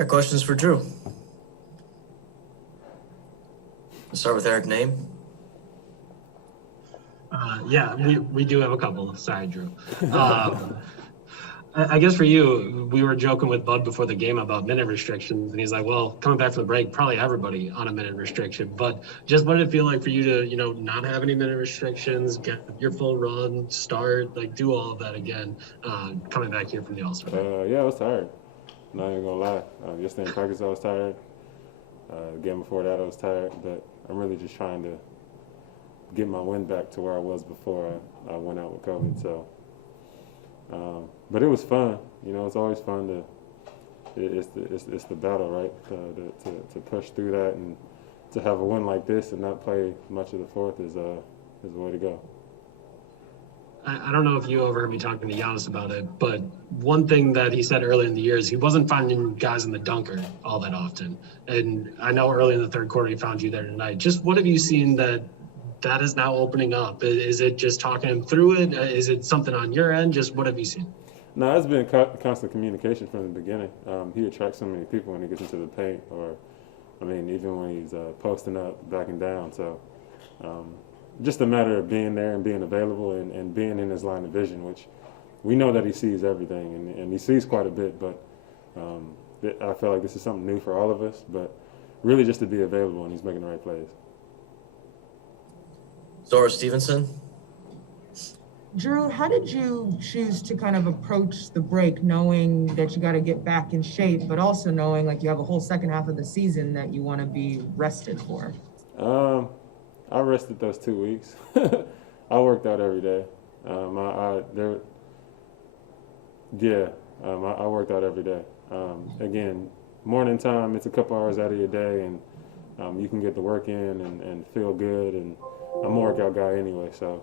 right, questions for Jrue. Let's start with Eric Name. Yeah, we do have a couple. Sorry, Jrue. I guess for you, we were joking with Bud before the game about minute restrictions, and he's like, well, coming back from the break, probably everybody on a minute restriction. But just what did it feel like for you to, not have any minute restrictions, get your full run, start, do all of that again, coming back here from the All-Star break? Yeah, I was tired. Not even gonna lie. Yesterday in practice, I was tired. The game before that, I was tired. But I'm really just trying to get my wind back to where I was before I went out with COVID. So, but it was fun. It's always fun to. It's the battle, right? To push through that and to have a win like this and not play much of the fourth is the way to go. I don't know if you overheard me talking to Giannis about it, but one thing that he said early in the year is he wasn't finding guys in the dunker all that often. And I know early in the third quarter he found you there tonight. Just what have you seen that is now opening up? Is it just talking him through it? Is it something on your end? Just what have you seen? No, it's been constant communication from the beginning. He attracts so many people when he gets into the paint, even when he's posting up, backing down. So just a matter of being there and being available and being in his line of vision, which we know that he sees everything, and he sees quite a bit, but I feel like this is something new for all of us, but really just to be available and he's making the right plays. Zora Stevenson. Jrue, how did you choose to kind of approach the break knowing that you got to get back in shape, but also knowing you have a whole second half of the season that you want to be rested for? I rested those 2 weeks. I worked out every day. I worked out every day. Again, morning time, it's a couple hours out of your day, and you can get the work in and feel good. And I'm a workout guy anyway, so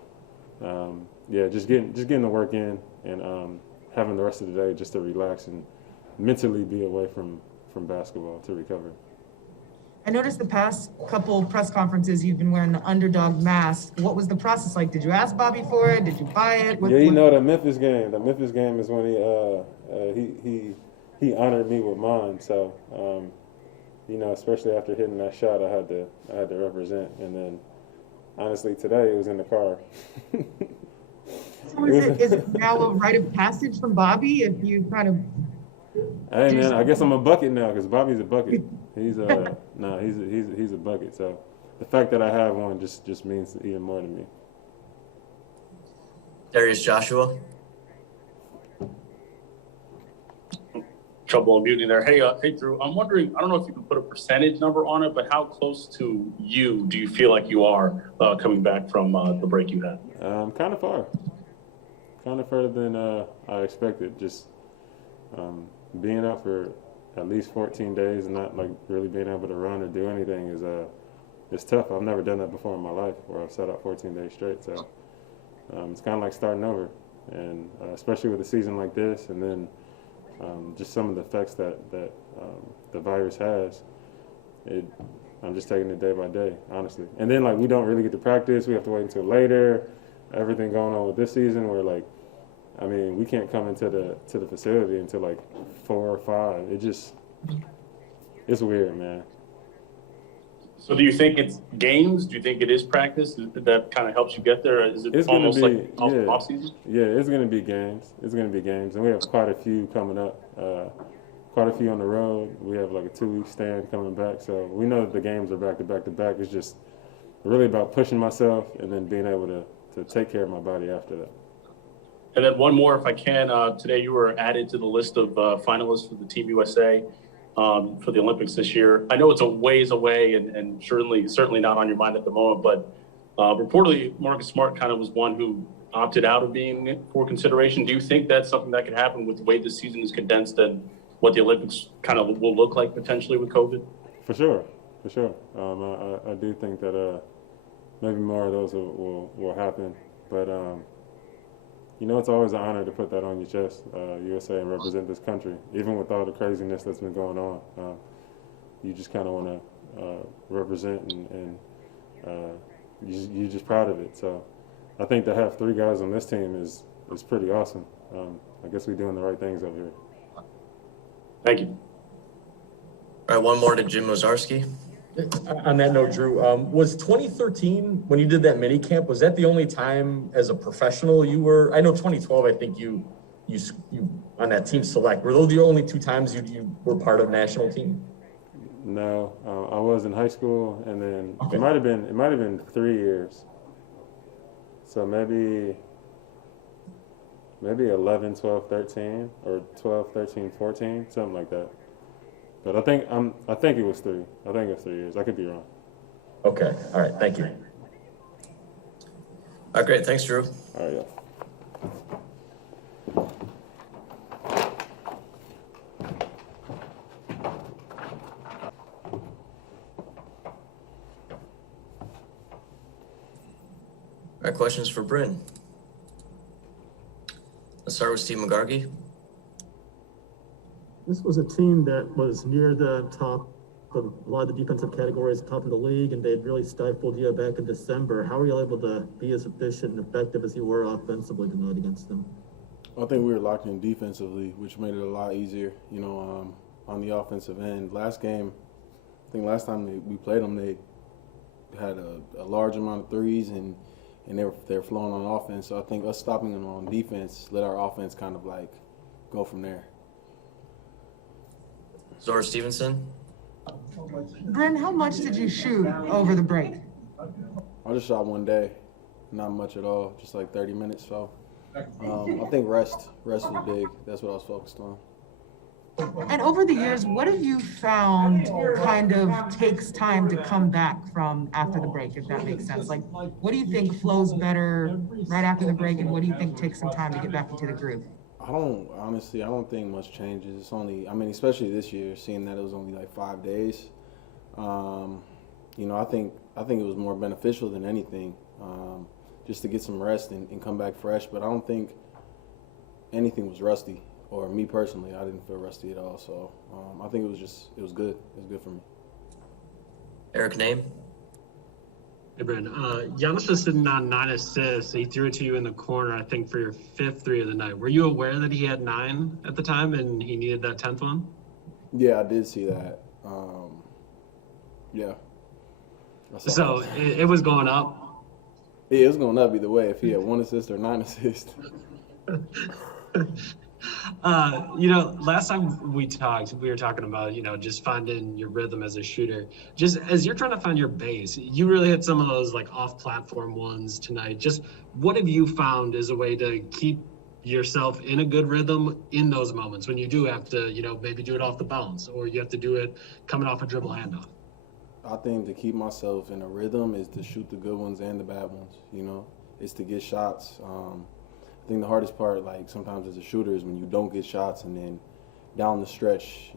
just getting the work in and having the rest of the day just to relax and mentally be away from basketball to recover. I noticed the past couple press conferences you've been wearing the underdog mask. What was the process like? Did you ask Bobby for it? Did you buy it? The Memphis game. The Memphis game is when he honored me with mine. So especially after hitting that shot, I had to represent. And then honestly, today it was in the car. So is it now a rite of passage from Bobby if you kind of? Hey man, I guess I'm a bucket now because Bobby's a bucket. He's he's a bucket. So the fact that I have one just means even more to me. Darius Joshua. Trouble unmuting there. Hey, Jrue, I'm wondering, I don't know if you can put a percentage number on it, but how close to you do you feel like you are coming back from the break you had? Kind of far. Kind of further than I expected. Just being out for at least 14 days and not really being able to run or do anything is tough. I've never done that before in my life where I've sat out 14 days straight. So it's kind of like starting over, and especially with a season like this, and then just some of the effects that the virus has. I'm just taking it day by day, honestly. And then we don't really get to practice. We have to wait until later. Everything going on with this season, where we can't come into the facility until 4 or 5. It's weird, man. So do you think it's games? Do you think it is practice that kind of helps you get there? Is it almost like off season? Yeah, it's going to be games. And we have quite a few coming up. Quite a few on the road. We have a 2-week stand coming back. So we know that the games are back to back to back. It's just really about pushing myself and then being able to take care of my body after that. And then one more, if I can. Today you were added to the list of finalists for the Team USA for the Olympics this year. I know it's a ways away and certainly not on your mind at the moment, but reportedly Marcus Smart kind of was one who opted out of being for consideration. Do you think that's something that could happen with the way this season is condensed and what the Olympics kind of will look like potentially with COVID? For sure. I do think that maybe more of those will happen, but it's always an honor to put that on your chest, USA, and represent this country. Even with all the craziness that's been going on, you just kind of want to represent, and you're just proud of it. So I think to have 3 guys on this team is pretty awesome. I guess we're doing the right things over here. Thank you. All right, one more to Jim Ozarski. On that note, Jrue, was 2013 when you did that mini camp? Was that the only time as a professional you were? I know 2012. I think you on that team select. Were those the only 2 times you were part of national team? No, I was in high school, and then Okay. it might have been 3 years. So maybe 11, 12, 13, or 12, 13, 14, something like that. But I think it was 3. I think it was 3 years. I could be wrong. Okay. All right. Thank you. All right, great. Thanks, Drew. All right, yeah. All right, questions for Bryn. Let's start with Steve McGarkey. This was a team that was near the top of a lot of the defensive categories, top of the league, and they'd really stifled you back in December. How were you able to be as efficient and effective as you were offensively tonight against them? I think we were locked in defensively, which made it a lot easier, on the offensive end. Last game, I think last time we played them, they had a large amount of threes and they were flowing on offense. So I think us stopping them on defense let our offense kind of like go from there. Zora Stevenson. Bryn, how much did you shoot over the break? I just shot one day, not much at all, just like 30 minutes. So I think rest was big. That's what I was focused on. And over the years, what have you found kind of takes time to come back from after the break, if that makes sense? Like, what do you think flows better right after the break, and what do you think takes some time to get back into the groove? I don't think much changes. It's only, especially this year, seeing that it was only like 5 days. I think it was more beneficial than anything, just to get some rest and come back fresh. But I don't think anything was rusty, or me personally, I didn't feel rusty at all. So I think it was good. It was good for me. Eric Name. Hey, Bryn. Giannis was sitting on 9 assists. He threw it to you in the corner, I think, for your 5th 3 of the night. Were you aware that he had 9 at the time and he needed that 10th one? Yeah, I did see that. Yeah. So it was going up? Yeah, it was going up either way if he had 1 assist or 9 assists. Last time we talked, we were talking about, just finding your rhythm as a shooter. Just as you're trying to find your base, you really hit some of those like off-platform ones tonight. Just what have you found as a way to keep yourself in a good rhythm in those moments when you do have to, maybe do it off the bounce, or you have to do it coming off a dribble handoff? I think to keep myself in a rhythm is to shoot the good ones and the bad ones, It's to get shots. I think the hardest part, like sometimes as a shooter, is when you don't get shots and then down the stretch,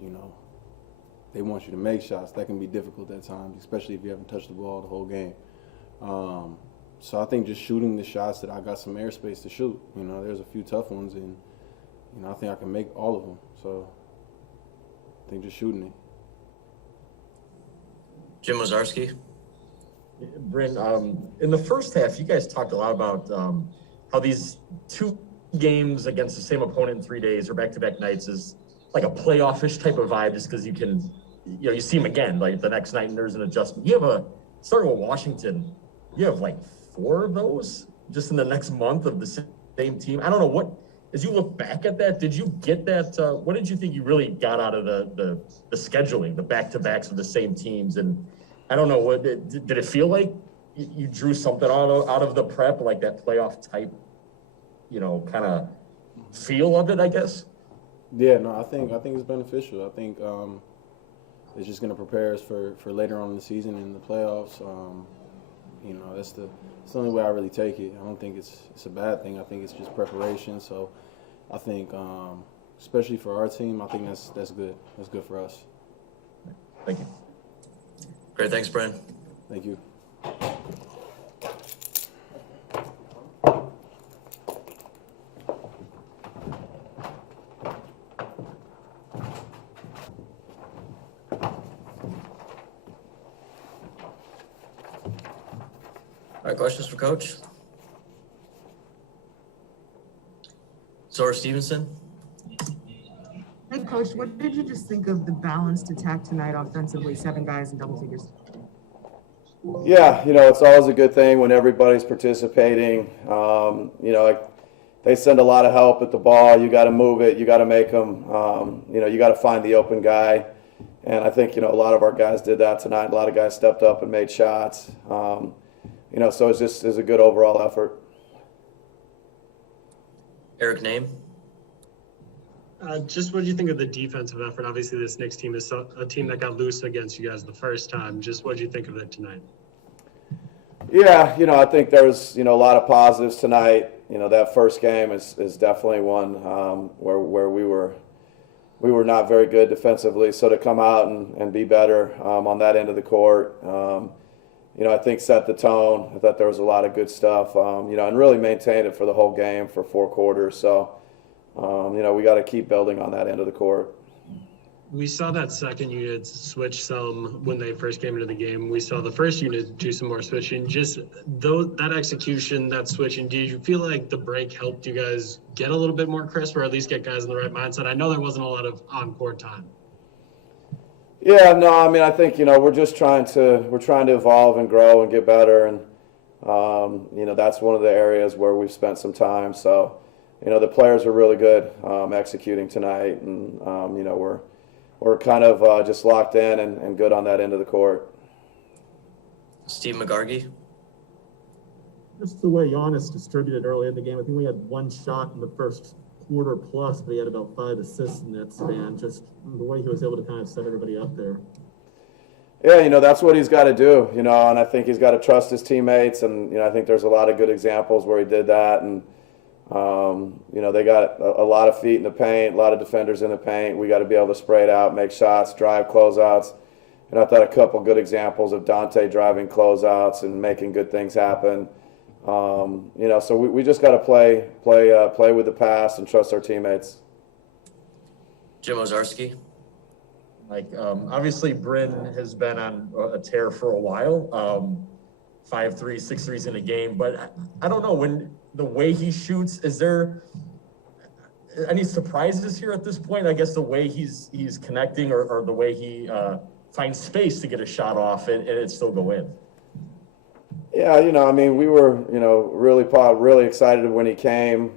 they want you to make shots. That can be difficult at times, especially if you haven't touched the ball the whole game. So I think just shooting the shots that I got some airspace to shoot. There's a few tough ones, and I think I can make all of them. So I think just shooting it. Jim Ozarski. Bryn, in the first half, you guys talked a lot about how these 2 games against the same opponent in 3 days or back-to-back nights is like a playoff-ish type of vibe, just because you can, you see them again, like the next night and there's an adjustment. You have starting with Washington, you have like 4 of those just in the next month of the same team. I don't know as you look back at that, did you get that, what did you think you really got out of the scheduling, the back-to-backs of the same teams? And I don't know, did it feel like you drew something out of the prep, like that playoff type, kind of feel of it, I guess? Yeah, no, I think it's beneficial. I think it's just going to prepare us for later on in the season in the playoffs. That's the only way I really take it. I don't think it's a bad thing. I think it's just preparation. So I think, especially for our team, I think that's good. That's good for us. Thank you. Great, thanks, Bryn. Thank you. All right, questions for Coach? Zora Stevenson. Hey, Coach, what did you just think of the balanced attack tonight offensively, 7 guys in double figures? Yeah, it's always a good thing when everybody's participating. They send a lot of help at the ball. You got to move it. You got to make them. You got to find the open guy. And I think, a lot of our guys did that tonight. A lot of guys stepped up and made shots. So it's a good overall effort. Eric, name? Just what do you think of the defensive effort? Obviously, this Knicks team is a team that got loose against you guys the first time. Just what do you think of it tonight? Yeah, I think there's, a lot of positives tonight. That first game is definitely one where we were not very good defensively. So to come out and be better on that end of the court, I think set the tone. I thought there was a lot of good stuff, and really maintained it for the whole game for 4 quarters. So, we got to keep building on that end of the court. We saw that second unit switch some when they first came into the game. We saw the first unit do some more switching. Just that execution, that switching, did you feel like the break helped you guys get a little bit more crisp or at least get guys in the right mindset? I know there wasn't a lot of on-court time. Yeah, no, I think, we're trying to evolve and grow and get better. And, that's one of the areas where we've spent some time. So, the players are really good executing tonight. And, we're kind of just locked in and good on that end of the court. Steve McGargy? Just the way Giannis distributed early in the game. I think we had 1 shot in the first quarter plus, but he had about 5 assists in that span. Just the way he was able to kind of set everybody up there. Yeah, that's what he's got to do, and I think he's got to trust his teammates. And, I think there's a lot of good examples where he did that. And, they got a lot of feet in the paint, a lot of defenders in the paint. We got to be able to spray it out, make shots, drive closeouts. And I thought a couple good examples of Dante driving closeouts and making good things happen. So we just got to play with the pass and trust our teammates. Jim Ozarski? Obviously, Bryn has been on a tear for a while. 5 3s, 6 threes in a game, but I don't know, when the way he shoots, is there any surprises here at this point? I guess the way he's connecting or the way he finds space to get a shot off and it still go in. Yeah, we were, really excited when he came.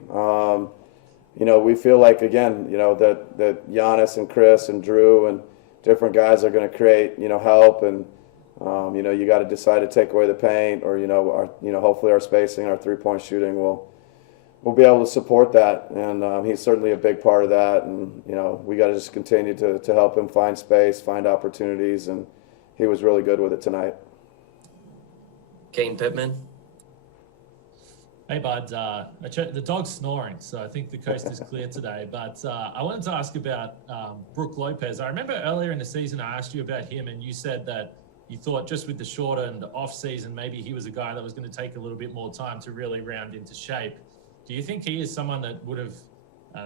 We feel like, again, that Giannis and Chris and Jrue and different guys are going to create, help. And, you got to decide to take away the paint or, hopefully our spacing, our 3-point shooting will be able to support that. And he's certainly a big part of that. And, we got to just continue to help him find space, find opportunities. And he was really good with it tonight. Kane Pittman? Hey, bud. The dog's snoring, so I think the coast is clear today. But I wanted to ask about Brook Lopez. I remember earlier in the season I asked you about him, and you said that you thought just with the shortened off-season, maybe he was a guy that was going to take a little bit more time to really round into shape. Do you think he is someone that would have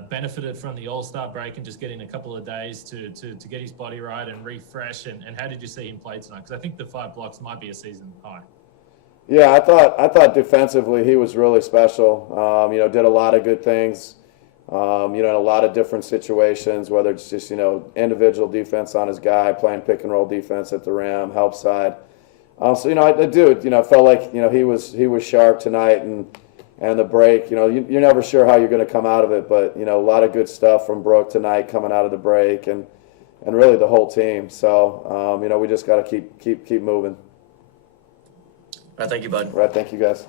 benefited from the All-Star break and just getting a couple of days to get his body right and refresh? And how did you see him play tonight? Because I think the 5 blocks might be a season high. Yeah, I thought defensively he was really special. Did a lot of good things. In a lot of different situations, whether it's just individual defense on his guy, playing pick and roll defense at the rim, help side. I felt like he was sharp tonight and the break. You're never sure how you're going to come out of it, but a lot of good stuff from Brook tonight coming out of the break and really the whole team. So we just got to keep moving. All right, thank you, bud. Right, thank you guys.